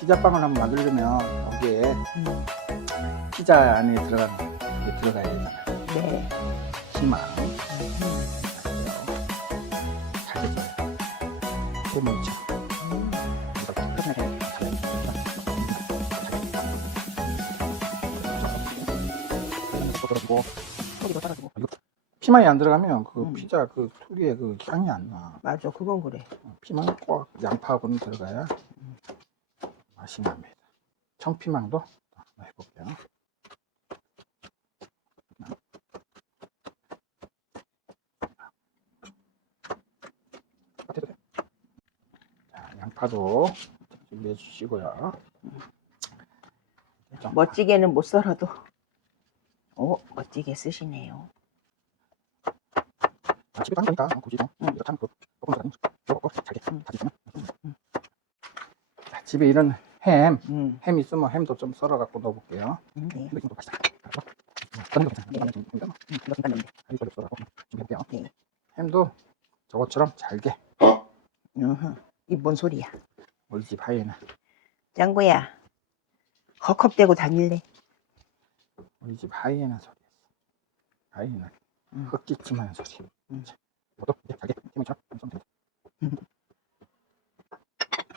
피자빵을 한번 만들려면 여기에 음. 피자 안에 들어가는 게 들어가야 되잖아요. 네. 희망. 음. 잘 됐어요. 해물죠. 음. 이렇게 끝내게 떨어지고 소리도 떨어지고. 피망이 안 들어가면 그 음. 피자 그 특유의 그 향이 안 나. 맞아, 그건 그래. 피망 꼭 양파하고는 들어가야 맛이 납니다. 청피망도 해볼게요. 자, 양파도 준비해 주시고요. 좀 멋지게는 못 썰어도. 오, 멋지게 쓰시네요. 아, 집에 가는 거니까 굳이 좀 응. 하면 그 조금 더 잘게 응. 다지면 응. 자, 집에 이런 햄, 음. 햄 있으면 햄도 좀 썰어 갖고 넣어볼게요. 음, 네. 햄도 이것도 맛있다. 그런 거 괜찮아. 이거는 좀 이거 음, 그거 괜찮은데. 이거 썰어 갖고 준비할게요. 네. 햄도 저것처럼 잘게. 이뭔 소리야? 우리 집 하이에는 짱구야. 헉헉대고 다닐래? 우리 집 하이에는 소리였어. 하이에는 음. 흑기침하는 소리. 음. 이제 잘게 햄을 잘 썰면 돼. 음.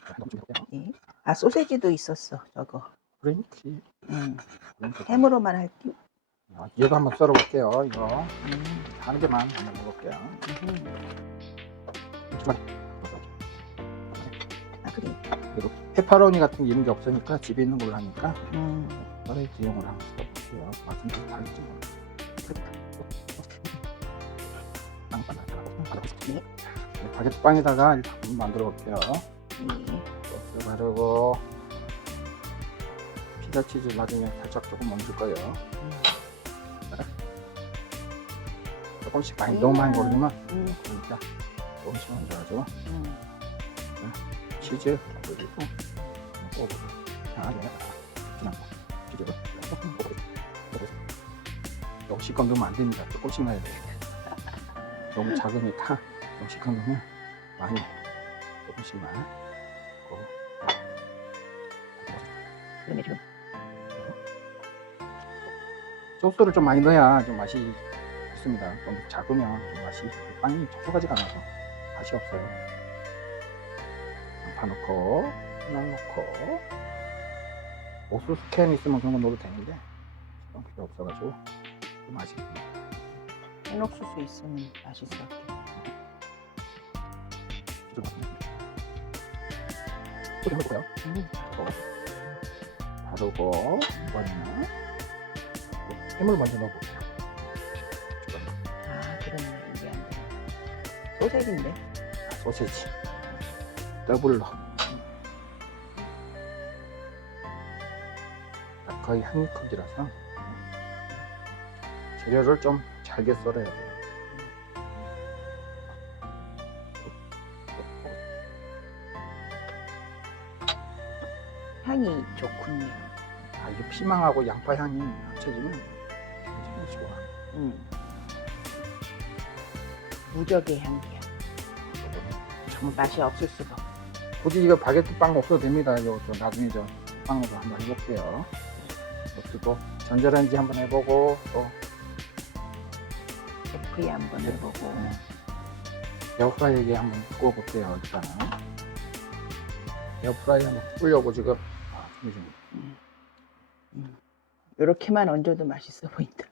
자, 햄도 준비할게요. 네. 아, 소세지도 있었어, 저거. 음. 프렌치. 햄으로만 할게요. 아, 얘도 한번 썰어볼게요. 이거 음. 한 개만 한번 해볼게요. 음. 아, 그래. 그리고 페퍼로니 같은 게 있는 게 없으니까 집에 있는 걸로 하니까 음. 서레이트 이용을 한번 써볼게요. 맛은 좀 다를지 모르겠어요. 빵빵하고 네. 네, 바게트 빵에다가 일단 만들어 볼게요. 네. 소스 바르고 피자 치즈 나중에 살짝 조금 얹을 거예요. 음. 조금씩 많이 너무 많이 올리면 음. 그러니까 조금씩 얹어가지고 음. 치즈 그리고 꼬부 하게 그냥 치즈를 너무 시큼 넣으면 안 됩니다. 조금씩 넣어야 돼요. 너무 작으니까 너무 시큼 넣으면 많이 조금씩만 그러면 좀 소스를 좀 많이 넣어야 좀 맛이 있습니다. 좀 작으면 좀 맛이 빵이 촉촉하지가 않아서 맛이 없어요. 양파 넣고 피망 넣고 옥수수 캔 있으면 그런 거 넣어도 되는데 필요 없어가지고 좀 맛이 흰옥수수 있으면 맛있어. 좀 소리 넣고요. 음. 바르고 이번에는 햄을 먼저 넣어볼게요. 아, 그러네. 이게 안 돼. 소세지인데. 아, 소세지 더블로 딱 거의 한 크기라서 재료를 좀 잘게 썰어야 돼요 향이 좋군요. 아, 이 피망하고 양파 향이 합쳐지면 굉장히 좋아 음. 무적의 향기야. 참 맛이 없을 수가 없어. 굳이 이거 바게트 빵 없어도 됩니다 이거 저 나중에 저 빵으로 한번 해볼게요 이것도 전자레인지 한번 해보고 또 FE 한번 해보고. 에어프라이기에 한번 구워볼게요 일단은 에어프라이 한번 끄려고 지금 아, 준비 중 음. 음. 이렇게만 얹어도 맛있어 보인다.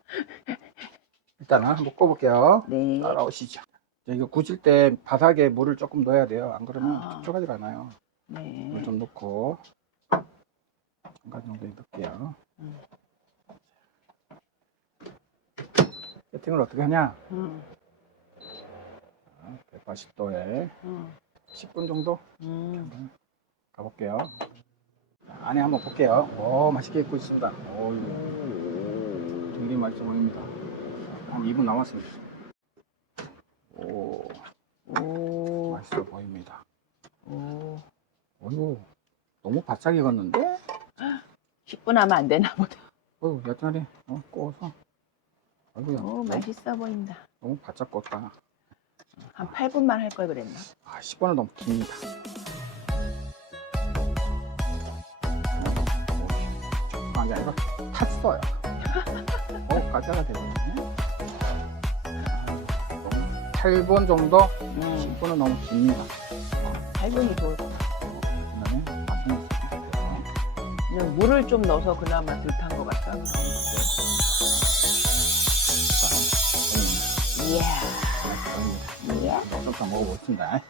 일단은 한번 구워볼게요 네. 따라오시죠 자, 이거 구질 때 바닥에 물을 조금 넣어야 돼요 안 그러면 아. 촉촉하지가 않아요 물 네. 좀 넣고 잠깐 정도 넣을게요 음. 세팅을 어떻게 하냐 음. 180도에 음. 10분 정도 음. 가볼게요 자, 안에 한번 볼게요. 오 맛있게 익고 있습니다. 오 이거. 굉장히 맛있어 보입니다. 한 2분 남았습니다. 오. 오. 맛있어 보입니다. 오. 어이구 너무 바싹 익었는데? 10분 하면 안 되나 보다. 어이구 여전히 어, 구워서. 아이고야. 오, 맛있어 보인다. 너무 바짝 껐다. 한 8분만 할 걸 그랬나? 아 10분은 너무 깁니다 아니라 탔어요. 어, 가짜가 되거든요. 8분 정도? 음, 10분은 너무 깁니다. 8분이 좋을 것 같아요. 그 다음에 맛은. 그냥 물을 좀 넣어서 그나마 덜탄 것 같다. 그럼. 이야. 이야. 좀 먹어보겠습니다.